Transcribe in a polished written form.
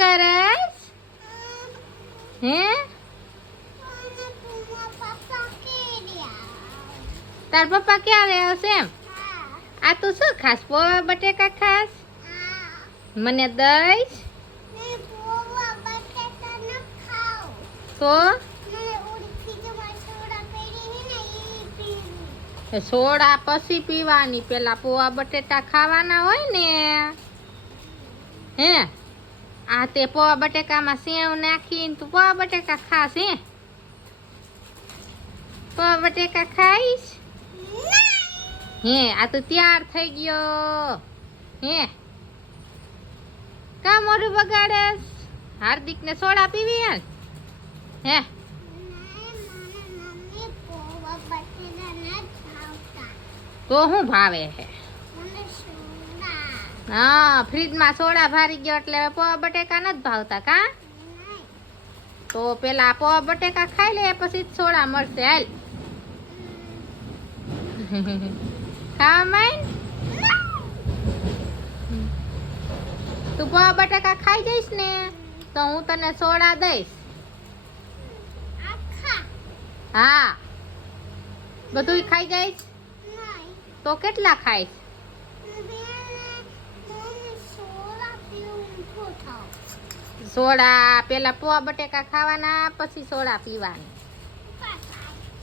કરસ હે? તાર પપ્પા ક્યારે આવશે એમ? આ તું શું ખાસ? પોવા બટેકા ખાસ? મને દઈશ તો? સોડા પછી પીવાની, પેલા પોવા બટેટા ખાવાના હોય ને. હે આ તે પોવા બટેકામાં સેવ નાખીને તું પોવા બટેકા ખાસ હે? પોવા બટેકા ખાઈશ હે? આ તો તૈયાર થઈ ગયો હે? કા મોઢું બગાડસ? હાર્દિક ને સોડા પીવી હે? તો શું ભાવે હે? હા, ફ્રીજમાં સોડા ભરી ગયો એટલે પોવા બટેકા નથી ભાવતા કા? તો પેલા પોવા બટેકા ખાઈ લે પછી સોડા મળશે. હાલ ખાવા માંડ. તું પોવા બટેકા ખાઈ જઈશ ને તો હું તને સોડા દઈશ. હા, બધું ખાઈ જઈશ તો કેટલા ખાઈશ? સોડા પેલા પોવા બટેકા ખાવાના પછી સોડા પીવાની.